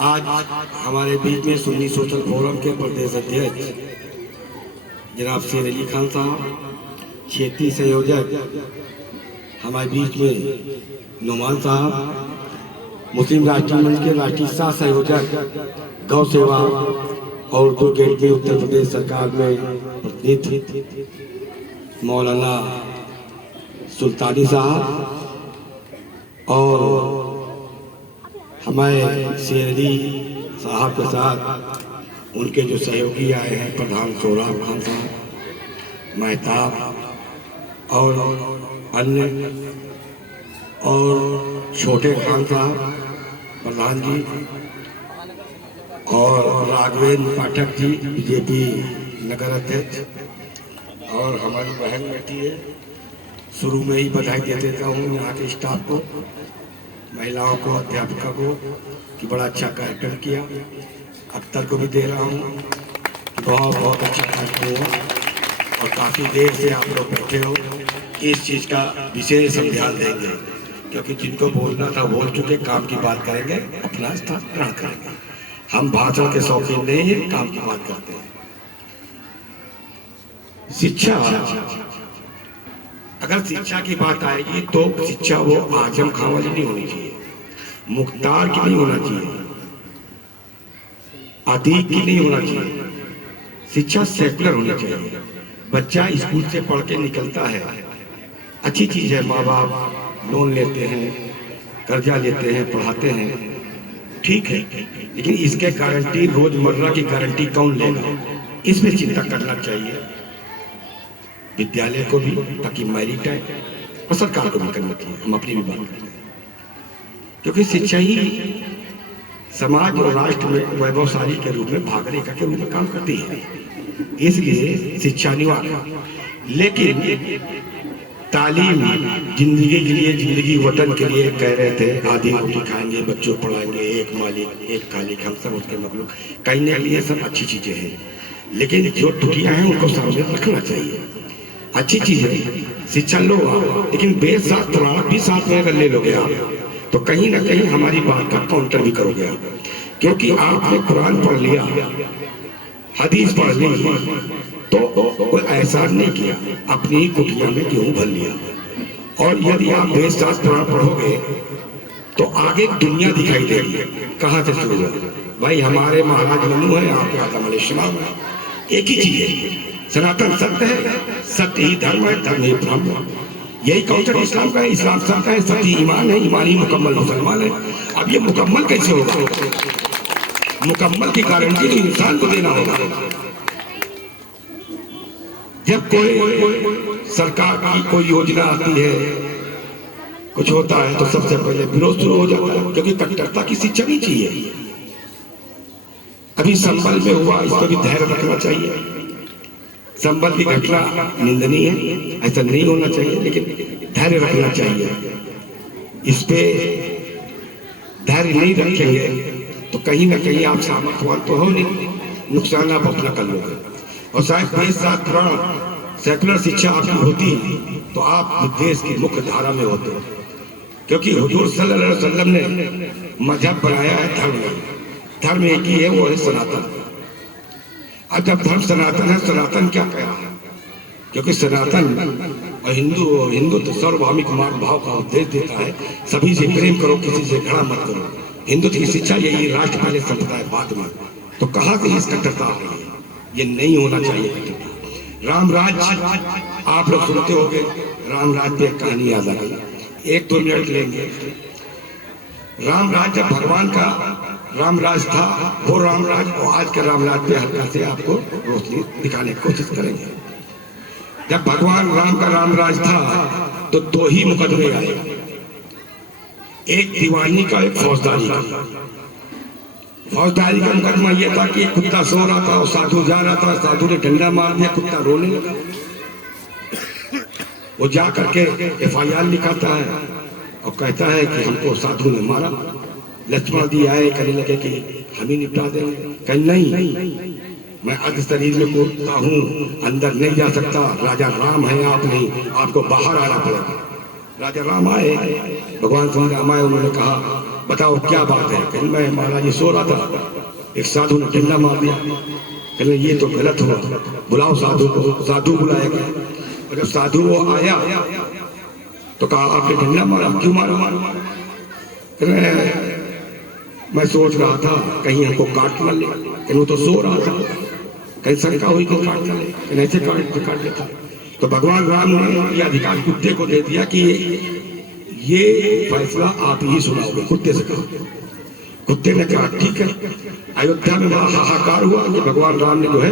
आज हमारे बीच में सुन्नी सोशल फोरम के प्रदेश अध्यक्ष जनाब शेर अली खान साहब, क्षेत्रीय संयोजक हमारे बीच में नुमान साहब, मुस्लिम राष्ट्रीय मंच के राष्ट्रीय सह संयोजक गौ सेवा और उर्दू गेट के उत्तर प्रदेश सरकार में प्रतिनिधि मौलाना सुल्तानी साहब और हमारे शेर अली साहब के साथ उनके जो सहयोगी आए हैं प्रधान सोहराब खान साहब, महताब और अन्य और छोटे खान साहब प्रधान जी और राघवेंद्र पाठक जी बीजेपी नगर अध्यक्ष और हमारी बहन बेटी है। शुरू में ही बधाई दे देता हूँ यहाँ के स्टाफ को, महिलाओं को, अध्यापिका को कि बड़ा अच्छा कार्यक्रम किया। अख्तर को भी दे रहा हूँ कि बहुत बहुत अच्छा कार्यक्रम हुआ और काफ़ी देर से आप लोग बैठे हो। इस चीज़ का विशेष हम ध्यान देंगे क्योंकि जिनको बोलना था बोल चुके, काम की बात करेंगे, अपना स्थान ग्रहण करेंगे। हम भाषण के शौकीन नहीं है, काम की बात करते हैं। शिक्षा, अगर शिक्षा की बात आएगी तो शिक्षा वो आजम खां वाली नहीं होनी चाहिए, मुख्तार की नहीं होना चाहिए, अतीक की नहीं होना चाहिए। शिक्षा सेकुलर होनी चाहिए। बच्चा स्कूल से पढ़ के निकलता है, अच्छी चीज है, माँ बाप लोन लेते हैं, कर्जा लेते हैं, पढ़ाते हैं, ठीक है, लेकिन इसके गारंटी, रोजमर्रा की गारंटी कौन लेगा, इस पे चिंता करना चाहिए विद्यालय को भी, ताकि मेरिट है, और सरकार को भी करना चाहिए। हम अपनी भी बात करते हैं क्योंकि शिक्षा ही समाज और राष्ट्र में वैभवशाली के रूप में, भाग रेखा के रूप में काम करती है। इसलिए शिक्षा अनिवार्य, लेकिन तालीम जिंदगी के लिए, जिंदगी वतन के लिए कह रहे थे, आधी रोटी खाएंगे, बच्चों पढ़ाएंगे, एक मालिक एक खालिक, हम सब उसके मखलूक, कहने के लिए सब अच्छी चीजें हैं, लेकिन जो त्रुटियां हैं उनको सामने रखना चाहिए। अच्छी चीज है शिक्षा लो आप, लेकिन बेद साथ पुराना भी साथ में अगर ले लोगे आप तो कहीं ना कहीं हमारी बात का काउंटर भी करोगे आप, क्योंकि आपने कुरान पढ़ लिया, हदीस पढ़ ली तो कोई एहसान नहीं किया, अपनी कुटिया में गेहूं भर लिया। और यदि आप बेद साथ पुराना पढ़ोगे तो आगे दुनिया दिखाई देगी। कहाँ से शुरू है भाई, हमारे महाराज मनु है, आपके आदम अलैहिस्सलाम है, एक ही चीज है, सनातन सत्य है, सत्य ही धर्म है, धर्म ही ब्रह्म है। यही काउंटर इस्लाम का है, इस्लाम सत्य है, सत्य ईमान है, ईमान ही मुकम्मल मुसलमान है। अब ये मुकम्मल कैसे होगा? मुकम्मल की गारंटी तो इंसान को देना होगा। जब कोई सरकार की कोई योजना आती है, कुछ होता है तो सबसे पहले विरोध शुरू हो जाता है, क्योंकि कट्टरता की शिक्षा नहीं चाहिए। अभी संभल में हुआ, इस पर भी धैर्य रखना चाहिए। संभल की घटना निंदनीय है, ऐसा नहीं होना चाहिए, लेकिन धैर्य रखना चाहिए। इस पे धैर्य नहीं रखेंगे तो कहीं ना कहीं आप सामर्थ्यवान तो हो नहीं, नुकसान आप अपना कर लोगे। और शायद देश साथ सेकुलर शिक्षा आपकी होती तो आप देश की मुख्य धारा में होते, क्योंकि हुजूर सल्लल्लाहु अलैहि वसल्लम ने मजहब बनाया है धर्म, धर्म एक ही है, वो है सनातन। अब जब धर्म सनातन है, सनातन क्या कहा? क्योंकि सनातन और हिंदू तो सार्वभौमिक मार्ग भाव का उपदेश देता है, सभी से प्रेम करो, किसी से घृणा मत करो। हिंदुत्व की शिक्षा यही, राष्ट्र पहले संप्रदाय बाद में। तो कहाँ से इस कट्टरता आ रही है? ये नहीं होना चाहिए कट्टरता। राम राज आप लोग सुनते होंगे, राम राज पे कहानी याद आ गई, 1-2 मिनट लेंगे। राम राज जब भगवान का राम राज था, वो राम राज और आज के राम राज पे हल्का से आपको रोशनी दिखाने की कोशिश करेंगे। जब भगवान राम का राम राज था तो 2 ही मुकदमे आए, एक दीवानी का, एक फौजदारी का। फौजदारी का मुकदमा यह था कि एक कुत्ता सो रहा था और साधु जा रहा था, साधु ने डंडा मार दिया, कुत्ता रोने लगा। वो जा करके FIR लिखाता है और कहता है कि हमको साधु ने मारा। लक्ष्मण जी आए, कहने लगे कि हम ही निपटा देंगे। कहीं नहीं, मैं अर्ध शरीर में कूदता हूँ, अंदर नहीं जा सकता, राजा राम है, आप नहीं, आपको बाहर आना पड़ेगा। राजा राम आए, भगवान श्री राम आए, उन्होंने कहा बताओ क्या बात है? कहने मैं महाराज जी सो रहा था, एक साधु ने डंडा मार दिया। कहने ये तो गलत हुआ, बुलाओ साधु को। साधु बुलाया गया और जब साधु वो आया तो कहा आपने डंडा मारा, क्यों मारा? कहने मैं सोच रहा था कहीं हमको काट न ले। कहने वो तो सो रहा था, कहीं शंका हुई कि काट न ले, कहने ऐसे काट लेता। तो भगवान राम ने यह अधिकार कुत्ते को दे दिया कि ये फैसला आप ही सुनाओगे। कुत्ते से कहा। कुत्ते ने कहा ठीक है। अयोध्या में बड़ा हाहाकार हुआ कि भगवान राम ने जो है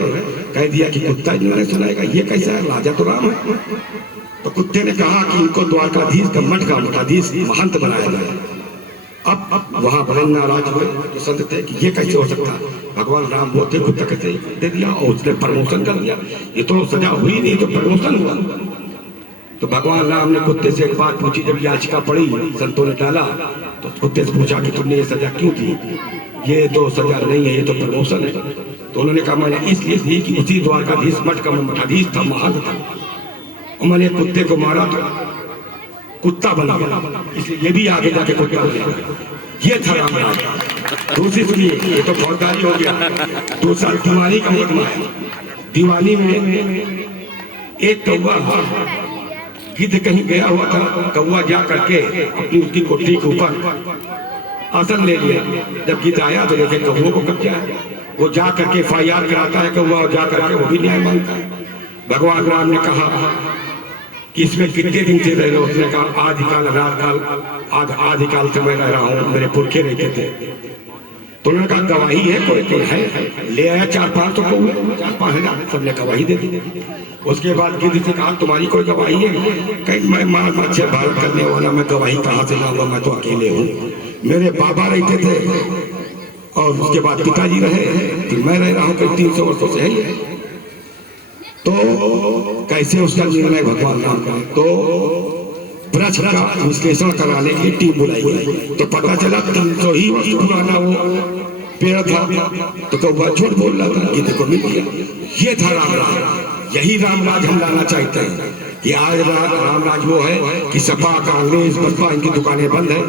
कह दिया कि कुत्ता ही नहीं सुनाएगा, ये कैसा है, राजा तो राम है। तो कुत्ते ने कहा कि इनको द्वारकाधीश का मठ का मठाधीश महंत बनाया गया। अब वहां बड़े नाराज हुए जो संत थे कि ये कैसे हो सकता है, भगवान राम वो थे, कुत्ता कैसे दे दिया और उसने प्रमोशन कर दिया, ये तो सजा हुई नहीं तो प्रमोशन हुआ। तो भगवान राम ने कुत्ते से एक बात पूछी, जब याचिका पड़ी संतों ने डाला तो कुत्ते से पूछा कि तुमने ये सजा क्यों दी? ये तो सजा नहीं है, ये तो प्रमोशन है। तो उन्होंने कहा मैंने इसलिए दी कि उसी द्वारकाधीश मठ का मठाधीश था, महंत था, और मैंने कुत्ते को मारा तो कुत्ता बना, इसलिए ये भी आगे जाके कुत्ता बनेगा। ये था राम राज। दूसरी सुनिए, ये तो फौजदारी हो गया। दूसरा दिवाली का मुकदमा है। दिवाली में एक कौवा गिद्ध कहीं गया हुआ था, कौवा जा करके अपनी उसकी कोठरी के ऊपर आसन ले लिया। जब गिद्ध आया तो देखे कौवे को कब्जा है, वो जा करके FIR कराता है कौवा, और जा करके वो भी न्याय मांगता है। भगवान राम ने कहा कि इसमें कितने दिन से रह रहे? उसने कहा आदिकाल रात काल आदिकाल से मैं रह रहा हूँ, मेरे पुरखे रहते थे। तो उन्होंने कहा गवाही है कोई है? ले आया 4-5 तो 4-5 हजार, सबने गवाही दे दी। उसके बाद गिद्ध से कहा तुम्हारी कोई गवाही है? कहीं मैं मार मच्छर भारत करने वाला, मैं गवाही कहाँ से लाऊंगा, मैं तो अकेले हूँ। मेरे बाबा रहते थे और उसके बाद पिताजी रहे, फिर मैं रह रहा हूँ कहीं 300 वर्षों से है। तो कैसे उसका निर्णय भगवान राम करें? तो वृक्ष का विश्लेषण कराने की टीम बुलाई गई। तो पता चला 300 ही वर्ष पुराना वो पेड़ था। तो कौवा झूठ बोल रहा था, गिद्ध को मिल गया। ये था राम राज। यही राम राज हम लाना चाहते हैं कि आज राम राज वो है कि सपा कांग्रेस बसपा इनकी दुकानें बंद है,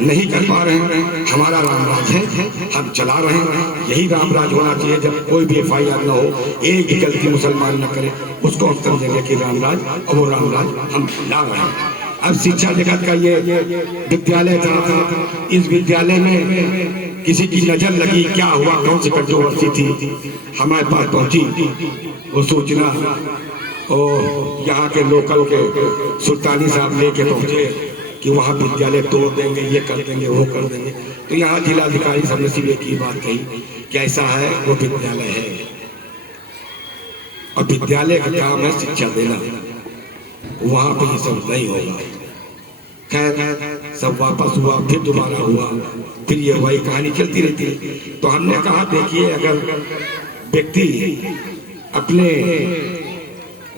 नहीं कर पा रहे हैं। हमारा राम राज है, हम चला रहे हैं। यही राम राज होना चाहिए। जब कोई भी FIR न हो, एक भी गलती मुसलमान न करे, उसको हम समझेंगे कि राम राज, और वो राम राज हम ला रहे हैं। अब शिक्षा जगत का ये विद्यालय था। इस विद्यालय में किसी की नजर लगी, क्या हुआ, कौन सी कंट्रोवर्सी थी, हमारे पास पहुंची वो सूचना। और यहाँ के लोकल के सुल्तानी साहब लेके पहुंचे कि वहाँ विद्यालय तोड़ देंगे, ये कर देंगे, वो कर देंगे। तो यहाँ जिलाधिकारी साहब ने सिर्फ एक ही बात कही कि ऐसा है, वो विद्यालय है और विद्यालय का काम है शिक्षा देना, वहाँ पे ये सब नहीं होगा। खैर सब वापस हुआ, फिर दोबारा हुआ, फिर ये वही कहानी चलती रहती है। तो हमने कहा देखिए, अगर व्यक्ति अपने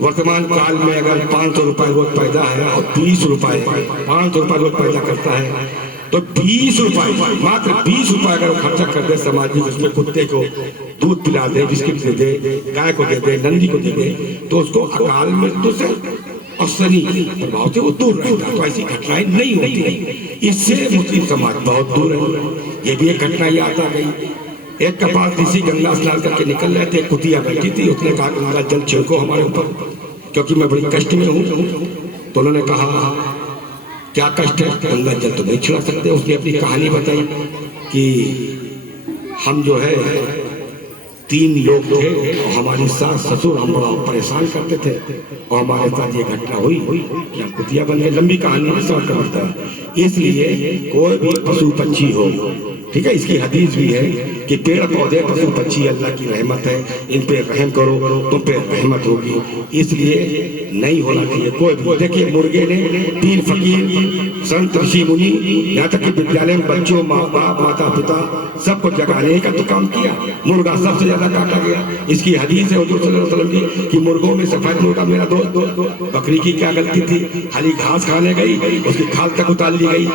वर्तमान काल में अगर 500 रुपए रोज पैदा है और 20 रुपए 500 रुपए रोज पैदा करता है, तो 20 रुपए, मात्र 20 रुपए अगर वो खर्चा कर दे समाज में, उसमें कुत्ते को दूध पिला दे, बिस्किट दे दे, गाय को दे दे, नंदी को दे दे, तो उसको अकाल मृत्यु से और शनि प्रभाव से वो दूर रहता है। तो ऐसी घटनाएं नहीं होती। इससे मुस्लिम समाज बहुत दूर है। ये भी एक घटना याद आ गई। एक कपाल ऋषि गंगा स्नान करके निकल रहे थे, कुतिया बैठी थी, उसने कहा गंगा जल छिड़को हमारे ऊपर, क्योंकि मैं बड़ी कष्ट में हूँ। तो उन्होंने कहा क्या कष्ट है? गंगा जल तो नहीं छिड़क सकते। उसने अपनी कहानी बताई कि हम जो है 3 लोग थे और हमारी सास ससुर हम बड़ा परेशान करते थे और हमारे साथ ये घटना हुई कि हम कुतिया बन गए। लंबी कहानी समझ कर लगता है। इसलिए कोई भी पशु पक्षी हो, ठीक है, इसकी हदीस भी है कि पेड़ पौधे पशु पक्षी अल्लाह की रहमत है, इन पे रहम करो, तुम पे रहमत होगी। इसलिए नहीं होना चाहिए कोई भी। देखिए मुर्गे ने 3 फकीर, संत, ऋषि मुनि, यहाँ तक कि विद्यालय में बच्चों, माँ बाप, माता पिता सबको जगाने का तो काम किया। मुर्गा सबसे ज्यादा काटा गया। इसकी हदीस है हुजूर सल्लल्लाहु अलैहि वसल्लम की कि मुर्गों में सफेद मुर्गा मेरा दोस्त। बकरी की क्या गलती थी? खाली घास खाने गई, उसकी खाल तक उतार ली गई।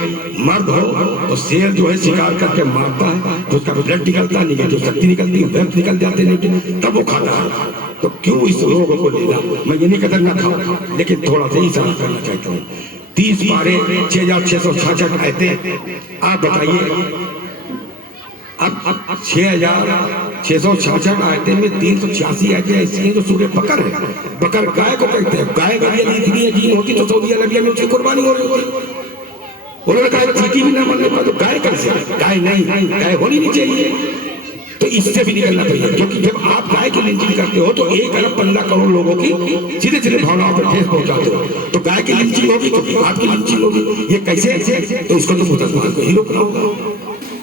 मर्द हो तो शेर जो है शिकार करके मारता है तो उसका ब्लड निकलता नहीं है, जो शक्ति निकलती है वेब निकल जाते नहीं, तब वो खाता है। तो क्यों इस रोग को लेना? मैं ये नहीं कहता ना खाओ, लेकिन थोड़ा सा ही इशारा करना चाहता हूँ। 30 पारे 6666 आयतें। आप बताइए अब 6666 आयतें में 386 आयतें ऐसी हैं जो सूरह बकर है। बकर गाय को कहते हैं। गाय अगर इतनी अजीब होती तो सऊदी अरबिया में उसकी कुर्बानी हो रही होती। उन्होंने कहा चीटी भी ना मानने पाए तो गाय कैसे? गाय नहीं, गाय होनी नहीं चाहिए। तो इससे भी निकलना चाहिए, क्योंकि जब आप गाय की लिंचिंग करते हो तो 1 अरब 15 करोड़ लोगों की सीधे सीधे भावनाओं पर ठेस पहुंचाते हो। तो गाय की लिंचिंग होगी तो आपकी लिंचिंग होगी। ये कैसे? तो इसको तो मुसलमान को ही रोकना होगा।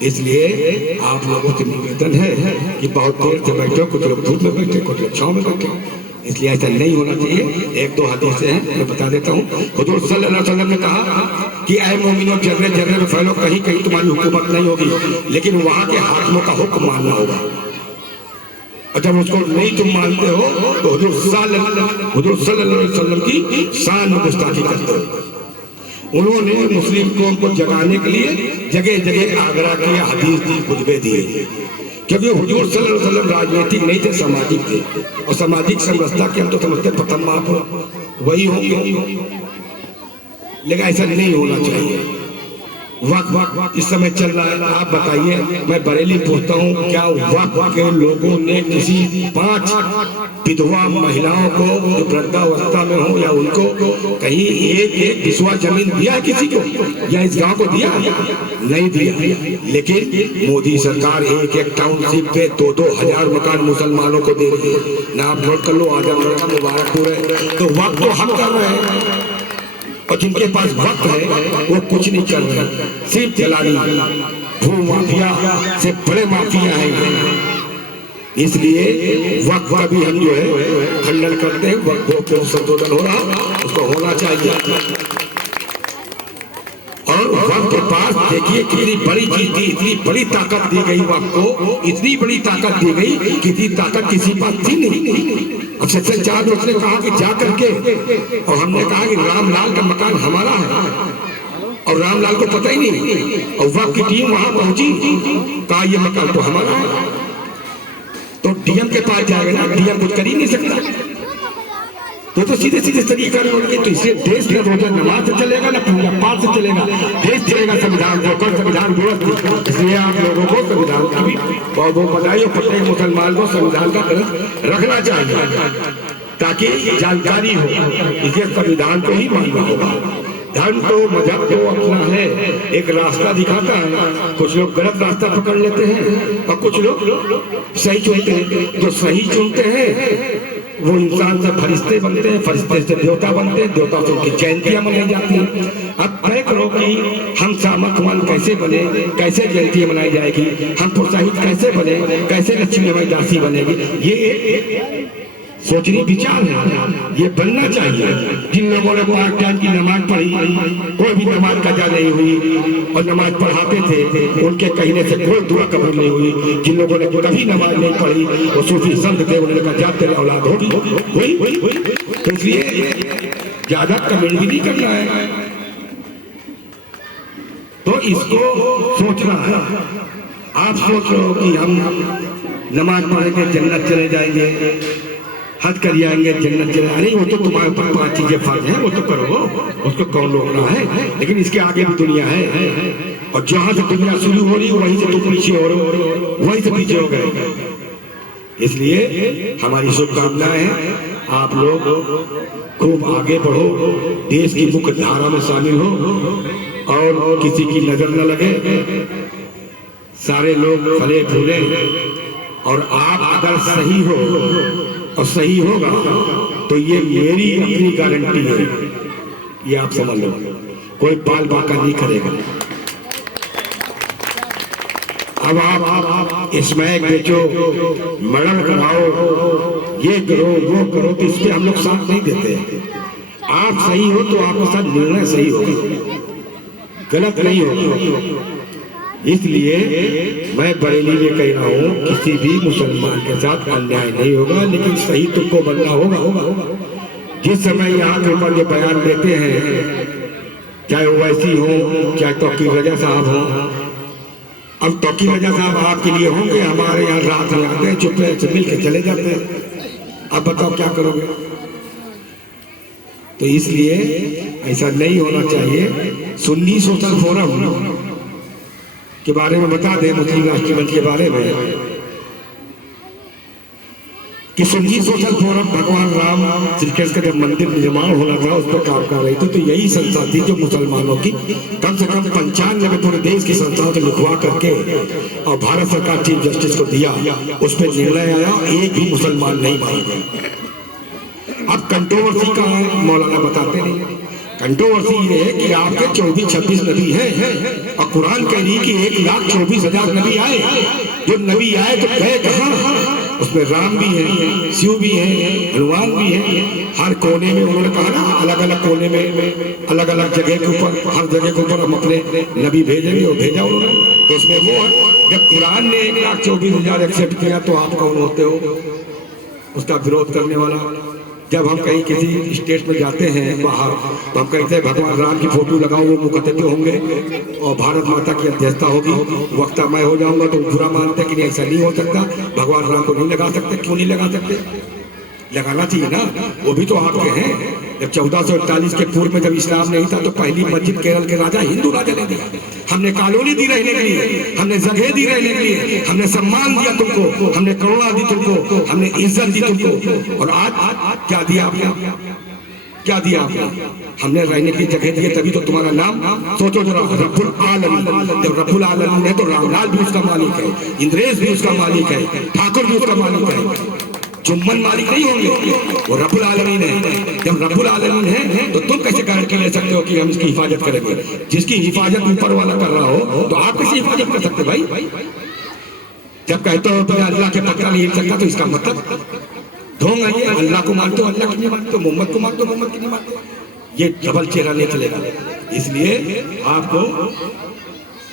इसलिए आप लोगों से निवेदन है कि बहुत देर से बैठे, कुछ लोग धूप में बैठे, कुछ लोग छांव में बैठे, इसलिए ऐसा नहीं होना चाहिए। 1-2 हदीसें हैं, मैं बता देता हूँ। हुजूर सल्लल्लाहु अलैहि वसल्लम ने कहा कि ऐ मोमिनो, जर्रे जर्रे में फैलो, कहीं कहीं तुम्हारी हुकूमत नहीं होगी, लेकिन वहां के हाकिमों का हुक्म मानना होगा। और जब उसको नहीं तुम मानते हो तो हुजूर सल्लल्लाहु अलैहि वसल्लम की शान में गुस्ताखी करते हो। उन्होंने मुस्लिम कौम को जगाने के लिए जगह जगह आगरा के हदीस दी, खुतबे दिए, क्योंकि हुजूर सल्लल्लाहु अलैहि वसल्लम राजनीतिक नहीं थे, सामाजिक थे। और सामाजिक समझता कि हम तो समझते प्रथम महापुरुष वही होंगे, लेकिन ऐसा नहीं होना चाहिए। वक्त इस समय चल रहा है। आप बताइए, मैं बरेली पूछता हूँ, क्या वक्त के लोगों ने किसी 5 विधवा महिलाओं को जो वृद्धावस्था में हो या उनको कहीं एक बिस्वा जमीन दिया है किसी को, या इस गांव को दिया? नहीं दिया। लेकिन मोदी सरकार एक टाउनशिप पे 2-2 हजार मकान मुसलमानों को दे रही है। ना आप नोट कर लो, आजमगढ़ का मुबारकपुर है। तो वक्त तो हम कर रहे हैं, और जिनके पास वक्त है वो कुछ नहीं कर रहे, सिर्फ जलानी। भू माफिया से बड़े माफिया हैं। इसलिए वक्त का भी हम जो है खंडन करते हैं। वक्त को संशोधन हो रहा, उसको होना चाहिए। और वक्त के पास देखिए कितनी बड़ी चीज थी, इतनी बड़ी ताकत दी गई वक्त को, इतनी बड़ी ताकत दी गई, कितनी ताकत किसी पास थी नहीं। अब सेक्शन 4 में उसने कहा कि जा करके, और हमने कहा कि रामलाल का मकान हमारा है, और रामलाल को पता ही नहीं। और वक्त की टीम वहां पहुंची, कहा ये मकान तो हमारा है। तो डीएम के पास जाएगा ना, डीएम कुछ कर ही नहीं सकता। तो सीधे सीधे तरीका होंगे। तो इससे देश न रोजा नमाज से चलेगा, ना पूजा पाठ से चलेगा, देश चलेगा संविधान को, कल संविधान दिवस। इसलिए आप लोगों को संविधान की भी बहुत बधाई, और प्रत्येक मुसलमान को संविधान का ग्रंथ रखना चाहिए ताकि जानकारी हो। इसे संविधान को ही मानना होगा। धर्म तो मजहब तो अपना है, एक रास्ता दिखाता है। कुछ लोग गलत रास्ता पकड़ लेते हैं और कुछ लोग सही चुनते हैं। जो सही चुनते हैं वो इंसान से फरिश्ते बनते हैं, फरिश्ते से देवता बनते हैं, देवता से उनकी जयंतियां मनाई जाती हैं। अब तय करो कि हम सामर्थ्यवान कैसे बने, कैसे जयंती मनाई जाएगी, हम प्रोत्साहित कैसे बने, कैसे लक्ष्मी हमारी दासी बनेगी। ये सोचनी विचार है, ये बनना चाहिए। जिन लोगों ने 5 टाइम की नमाज पढ़ी, कोई भी नमाज कजा नहीं हुई और नमाज पढ़ाते थे, उनके कहने से कोई दुआ कबूल नहीं हुई। जिन लोगों ने कभी नमाज नहीं पढ़ी वो सूफी संत थे, उन्होंने कहा जा तेरी औलाद होगी वही। तो इसलिए ज्यादा कमेंट भी नहीं करना है, तो इसको सोचना है। आप सोच लो कि हम नमाज पढ़ेंगे जन्नत चले जाएंगे, हज कर जाएंगे जन्नत चले जाएंगे। वो तो तुम्हारे ऊपर 5 चीजें फर्ज है, वो तो करो, उसको कौन रोकना है। लेकिन इसके आगे भी दुनिया है, और जहां से दुनिया शुरू हो रही वहीं से तुम पीछे हो रहे हो, वहीं से पीछे हो गए। इसलिए हमारी शुभकामनाएं हैं, आप लोग खूब आगे बढ़ो, देश की मुख्य धारा में शामिल हो और किसी की नजर न लगे। सारे लोग फले फूले, और आप अगर सही हो और सही होगा तो ये मेरी अपनी गारंटी है, ये आप समझ लो। कोई पाल बाका नहीं करेगा। अब आप इसमें बेचो, मर्डर कराओ, ये करो वो करो, तो इस पे हम लोग साथ नहीं देते। आप सही हो तो आपके साथ निर्णय सही होगा, गलत नहीं होगा। इसलिए मैं बरेली में कह रहा हूँ, किसी भी मुसलमान के साथ अन्याय नहीं होगा, लेकिन सही तुमको बनना होगा। जिस समय यहाँ के ऊपर जो बयान देते हैं, चाहे ओवैसी हो, चाहे तौकीर रजा साहब हो। अब तौकीर रजा साहब आपके लिए होंगे, हमारे यहाँ रात में आते हैं, चुपचाप से मिल के चले जाते हैं। अब बताओ क्या करोगे? तो इसलिए ऐसा नहीं होना चाहिए। सुन्नी सोशल फोरम के बारे में बता दें, मुस्लिम राष्ट्रीय मंच के बारे में, कि सुन्नी सोशल फोरम भगवान राम श्री कृष्ण का जब मंदिर निर्माण होना था उस पर काम कर रही थी। तो यही संस्था थी जो मुसलमानों की कम से कम 95 पूरे देश की संस्थाओं को लिखवा करके और भारत सरकार चीफ जस्टिस को दिया, उस पर निर्णय आया, एक भी मुसलमान नहीं मारा गया। अब कंट्रोवर्सी का मौलाना बताते नहीं। कंट्रोवर्सी ये है कि आपके 24-26 नबी हैं और कुरान कह रही कि 1,24,000 नबी आए। जो नबी आए तो गए कहाँ? उसमें राम भी है, शिव भी है, हनुमान भी है। हर कोने में उन्होंने कहा ना, अलग अलग कोने में अलग अलग जगह के ऊपर, हर जगह के ऊपर हम अपने नबी भेजेंगे, और भेजा उन्होंने। तो उसमें वो है, जब कुरान ने 1,24,000 एक्सेप्ट किया तो आप कौन होते हो उसका विरोध करने वाला? जब हम कहीं किसी स्टेट में जाते हैं बाहर, तो हम कहते हैं भगवान राम की फोटो लगाओ, वो मुकद्दम होंगे और भारत माता की अध्यक्षता होगी, वक्ता मैं हो जाऊंगा। तो बुरा मानते कि नहीं, ऐसा नहीं हो सकता, भगवान राम को नहीं लगा सकते। क्यों नहीं लगा सकते? लगाना चाहिए ना, वो भी तो आपके हैं। जब 1441 के पूर्व में जब इस्लाम नहीं था तो पहली मस्जिद केरल के राजा हिंदू राजा ने दिया। हमने कॉलोनी दी रहने के लिए, हमने जगह दी रहने के लिए, हमने सम्मान दिया तुमको, हमने करुणा दी तुमको, हमने इज्जत दी तुमको। और आज क्या दिया आपने? क्या दिया आपने? हमने रहने की जगह दी, तभी तो तुम्हारा नाम सोचो जरा, रब्बुल आलमीन। जब रब्बुल आलमीन है तो रामलाल भी उसका मालिक है, इंद्रेश भी उसका मालिक है, ठाकुर भी उसका मालिक है। जुम्मन मालिक नहीं होंगे, वो रब्बुल आलमीन है। जब रब्बुल आलमीन है तो तुम कैसे गारंटी ले सकते हो कि हम इसकी हिफाजत करेंगे? जिसकी हिफाजत ऊपर वाला कर रहा हो तो आप कैसे हिफाजत कर सकते भाई? जब कहते हो तो अल्लाह के पत्ता नहीं हिल सकता, तो इसका मतलब ढोंग है ये। अल्लाह को मानते हो, अल्लाह की नहीं मानते हो, मोहम्मद को मानते हो, मोहम्मद की नहीं मानते हो। ये डबल चेहरा नहीं चलेगा। इसलिए आपको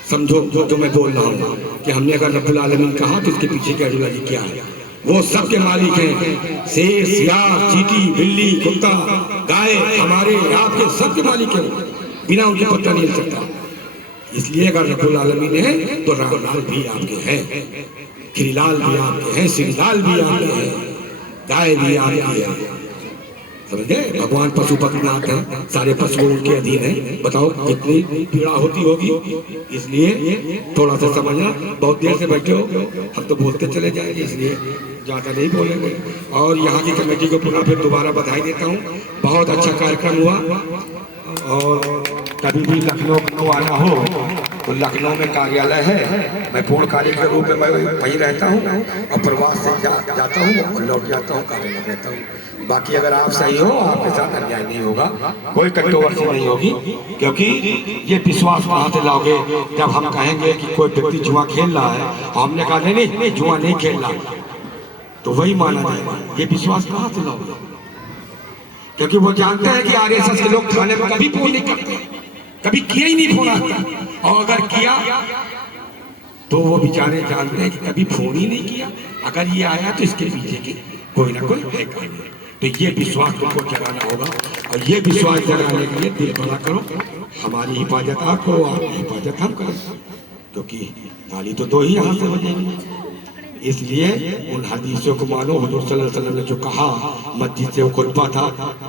समझो जो मैं बोल रहा हूँ कि हमने अगर रब्बुल आलमीन कहा तो इसके पीछे की आइडियोलॉजी क्या है। वो सबके मालिक हैं। शेर, सियार, चींटी, बिल्ली, कुत्ता, गाय, हमारे आपके सबके मालिक हैं, बिना उनके पत्ता नहीं हिल सकता। इसलिए अगर रब्बुल आलमीन है तो रामलाल भी आपके हैं, गिरिलाल भी आपके हैं, सिंहलाल भी आपके हैं, गाय भी आपकी है। समझे? भगवान पशुपतिनाथ हैं, सारे पशु उनके अधीन हैं। बताओ कितनी पीड़ा होती होगी। इसलिए थोड़ा सा समझना। बहुत देर से बैठे हो, हम तो बोलते चले जाएंगे, इसलिए ज़्यादा नहीं बोलेंगे। और यहाँ की कमेटी को पुनः फिर दोबारा बधाई देता हूँ। बहुत अच्छा कार्यक्रम हुआ। और कभी भी लखनऊ आना हो तो लखनऊ में कार्यालय है, मैं पूर्ण कार्य के रूप में मैं वहीं रहता हूँ और प्रवास से जाता हूँ और लौट जाता हूँ, कार्यालय रहता हूँ। बाकी अगर आप सही हो, आपके साथ अन्याय नहीं होगा, कोई कंट्रोवर्सी नहीं होगी। क्योंकि ये विश्वास कहाँ से लाओगे जब हम कहेंगे कि कोई व्यक्ति जुआ खेल रहा है, हमने कहा नहीं जुआ नहीं खेल रहा, तो वही माना जाएगा। ये विश्वास कहाँ से लाओगे? क्योंकि वो जानते हैं कि आरएसएस के लोग थाने में कभी फोन नहीं करते, कभी किया ही नहीं फोन आता। और अगर किया तो वो बेचारे जानते हैं कि कभी फोन ही नहीं किया। अगर ये आया तो इसके पीछे की कोई ना कोई है कहानी। तो ये विश्वास तुमको जगाना होगा, और ये विश्वास जगाने के लिए दिल बड़ा करो। हमारी हिफाजत आप करो, आपकी हिफाजत हम करें, क्योंकि ताली तो दो ही यहाँ से बजेंगी। इसलिए उन हदीसों को मानो। हुजूर सल्लल्लाहु अलैहि वसल्लम ने जो कहा, मस्जिद से वो खुतबा था,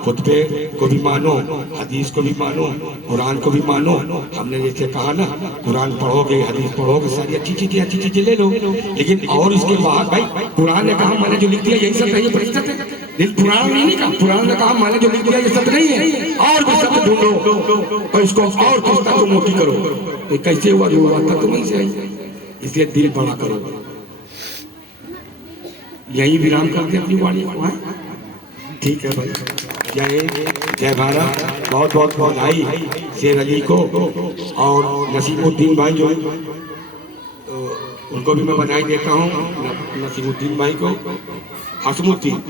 खुतबे को भी मानो, हदीस को भी मानो, कुरान को भी मानो। हमने जैसे कहा ना, कुरान पढ़ोगे, हदीस पढ़ोगे, सारी अच्छी चीजें ले लो। लेकिन और इसके बाद भाई, कुरान ने कहा मैंने जो लिख दिया यही सब है, ये परिस्थिति है। पुराण नहीं कहा, पुराण ने कहा मैंने जो लिख दिया ये सब नहीं है, और भी सब ढूंढो और इसको और किस्ता को मोटी करो। ये कैसे हुआ? जो हुआ था तुम्हें से आई। इसलिए दिल बड़ा करो। यही विराम करते अपनी वाणी को है। ठीक है भाई, जय भारत। बहुत बहुत बधाई शेर अली को और नसीमुद्दीन भाई जो उनको भी मैं बधाई देता हूँ। नसीमुद्दीन भाई को, हसमुद्दीन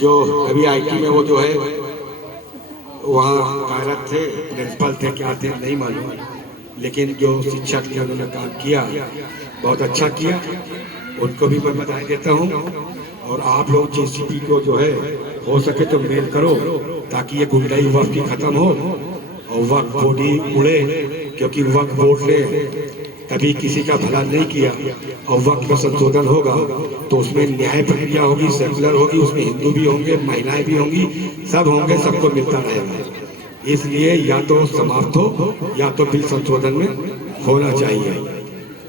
जो अभी आईटी में वो जो है वहाँ कार्यरत थे, प्रिंसिपल थे, क्या थे नहीं मालूम, लेकिन जो शिक्षक थे उन्होंने काम किया, बहुत अच्छा किया। उनको भी मैं बधाई देता हूँ। और आप लोग जेसीपी को जो है हो सके तो मेल करो, ताकि ये गुंडाई वक्त की खत्म हो और वक्त बोर्ड ही उड़े। क्योंकि वक्त बोर्ड ने कभी किसी का भला नहीं किया और वक्त पर संशोधन होगा तो उसमें न्याय प्रक्रिया होगी, सेकुलर होगी, उसमें हिंदू भी होंगे, महिलाएं भी होंगी, सब होंगे, सबको मिलता रहेगा। इसलिए या तो समाप्त हो या तो बिल संशोधन में होना चाहिए।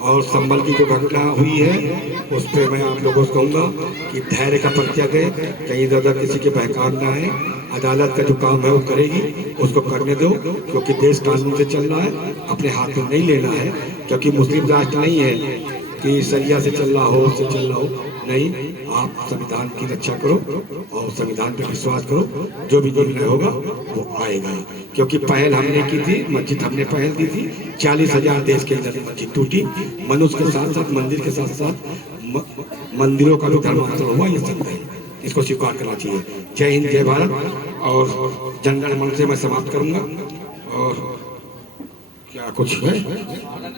और संभल की जो घटना हुई है उस पर मैं आप लोगों को कहूँगा कि धैर्य का परिचय दें, कहीं ज़्यादा किसी के बहकाव ना आए। अदालत का जो काम है वो करेगी, उसको करने दो, क्योंकि देश कानून से चल रहा है, अपने हाथ में नहीं लेना है। क्योंकि मुस्लिम राष्ट्र नहीं है कि सरिया से चल रहा हो, उससे चल रहा हो, नहीं। आप संविधान की रक्षा करो और संविधान पर विश्वास करो, जो भी निर्णय होगा वो आएगा। क्योंकि पहल हमने की थी, मस्जिद हमने पहल दी थी, 40,000 देश के अंदर मस्जिद टूटी, मनुष्य के साथ साथ मंदिर के साथ साथ मंदिरों का भी धर्मांतरण हुआ, ये सत्य है, इसको स्वीकार करना चाहिए। जय हिंद, जय भारत। और जनगण मन से मैं समाप्त करूंगा। और क्या कुछ है?